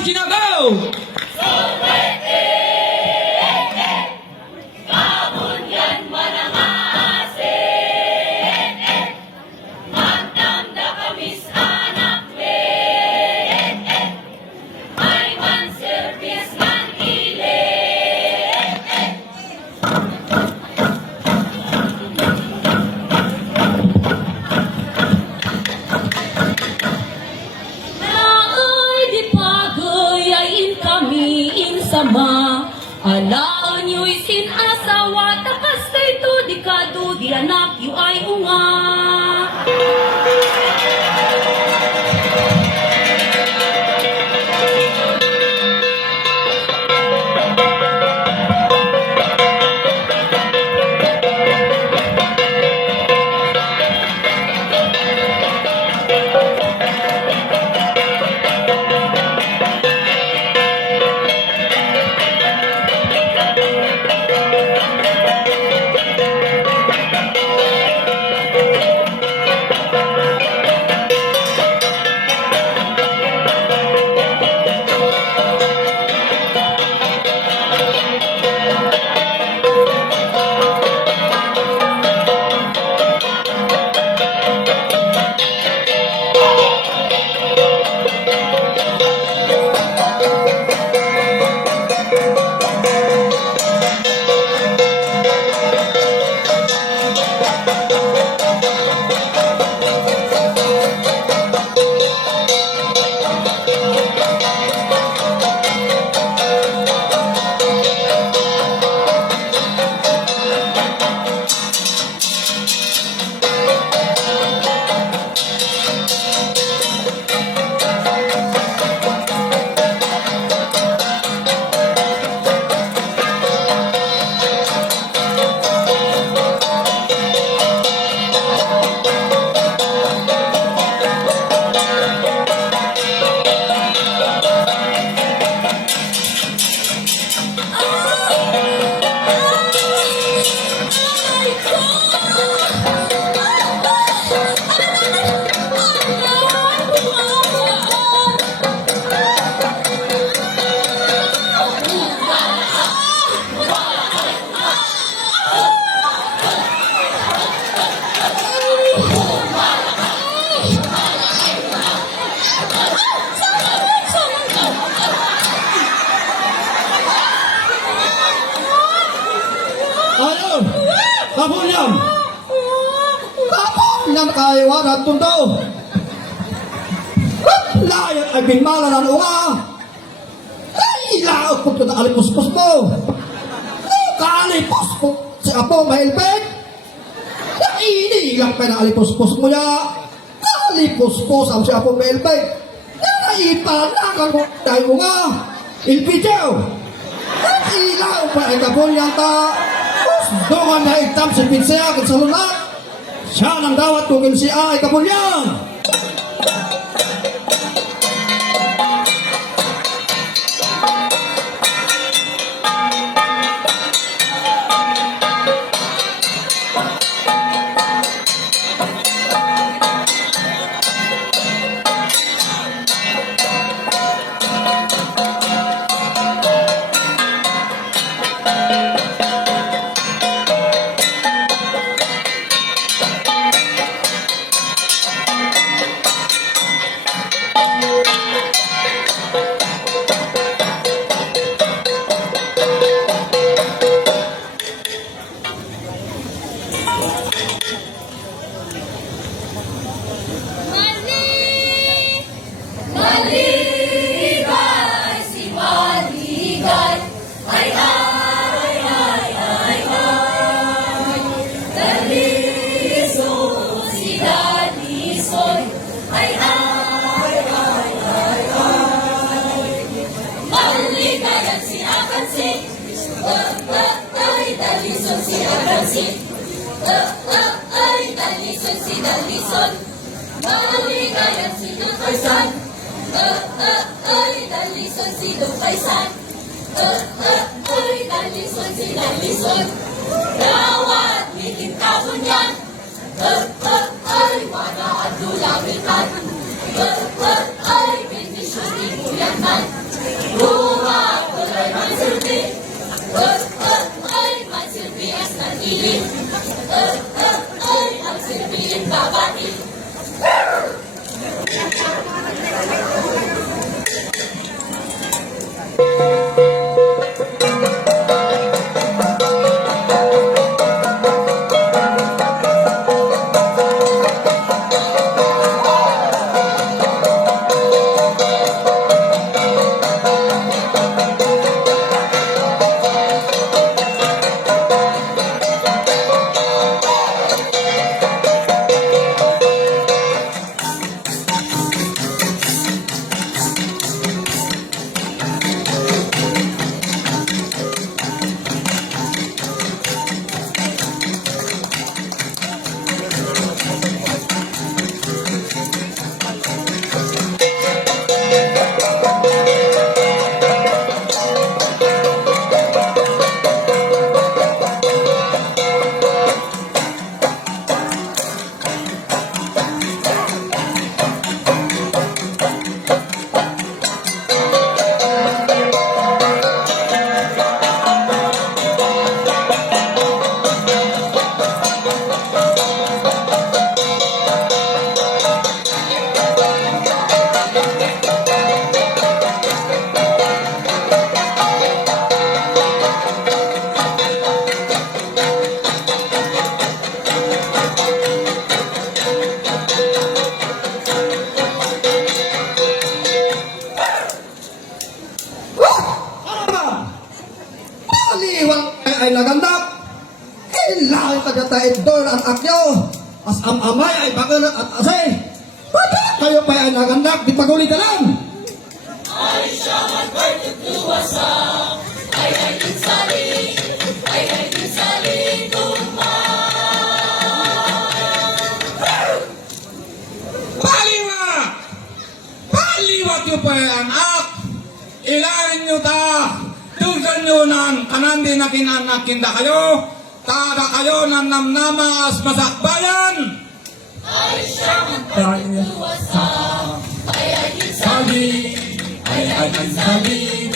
Sinabaw! Sama, alaan nyo'y sinasawa, takas kay to, di kado, di anak, yu ay unga. Ayun! Kapunyam! Kapunyam kayo warat tuntaw! Layan ay binmala ng uwa! Ay, laot po na alipuspos mo! Kaalipos po si Apo mahilpit! Ini lang pa na alipuspos mo ya! Kalipuspos ang si Apo mahilpit! Naipanakan mo tayo nga! Ilpijaw! Ilaw pa ay kapunyam ta! Doon na itam si Pinsaya at sa lunak. Siya nang dawat kung si ay kapunyang. Maligayang silong kaysan. Dalison silong kaysan. Dalison si dalison. Dawat mikin kabunyan. Wala at lulawitan. Bendisyon ibuyanan. Ay, magsilbihan na hiling. Ay, magsilbihan babae. Paliwang ay nagandak. Kailangan tagatain doon ang akyo. As amay ay bakalat at asay. Bata kayo pa ay nagandak. Di paguli ka lang. Ay, siya man ko'y tutluwasa. Ay, insali. Ay, insali. Paliwa! Paliwat yu pa anak! Ilahin nyo ta! Tugan nyo ng kanandi na kinanak kinda kayo! Tada kayo ng namnamas masakbayan! Ay, siya man ko'y tutluwasa. Ay, insali. Sabi! Ay, sabi!